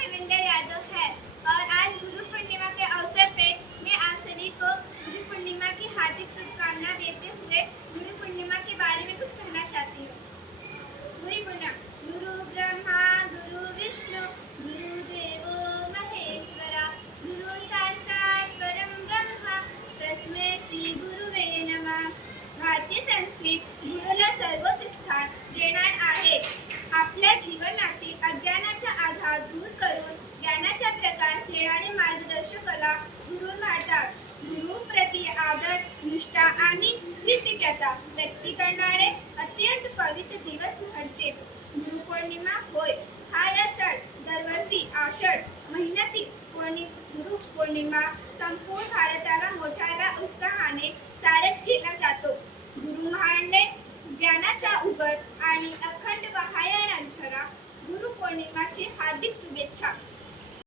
देवेंद्र यादव है और आज गुरु पूर्णिमा के अवसर पे मैं आप सभी को गुरु पूर्णिमा की हार्दिक शुभकामना देते हुए गुरु पूर्णिमा के बारे में कुछ कहना चाहती हूँ। गुरु पूर्णिमा गुरु ब्रह्मा गुरु विष्णु गुरुदेवो महेश्वरा गुरु साक्षात परम ब्रह्मा तस्मै श्री गुरुवे नमः। भारतीय संस्कृत गुरुला सर्वोच्च स्थान देणार आहे। आपल्या जीवनातील अज्ञानाचा आधार दूर करून ज्ञानाचा प्रकाश देणारे मार्गदर्शकाला गुरु म्हणतात। गुरु प्रति आदर निष्ठा आणि कृतज्ञता व्यक्त करणारे अत्यंत पवित्र दिवस म्हणजे गुरु पौर्णिमा होय। हा या सण दरवर्षी आषाढ महिन्यातील गुरु पौर्णिमा संपूर्ण भारताला मोठ्या उत्साहाने साजरा केला जातो। गुरु महाराजांनी ज्ञानाचा उगम आणि अखंड वाहयानांच्या गुरु पौर्णिमाची हार्दिक शुभेच्छा।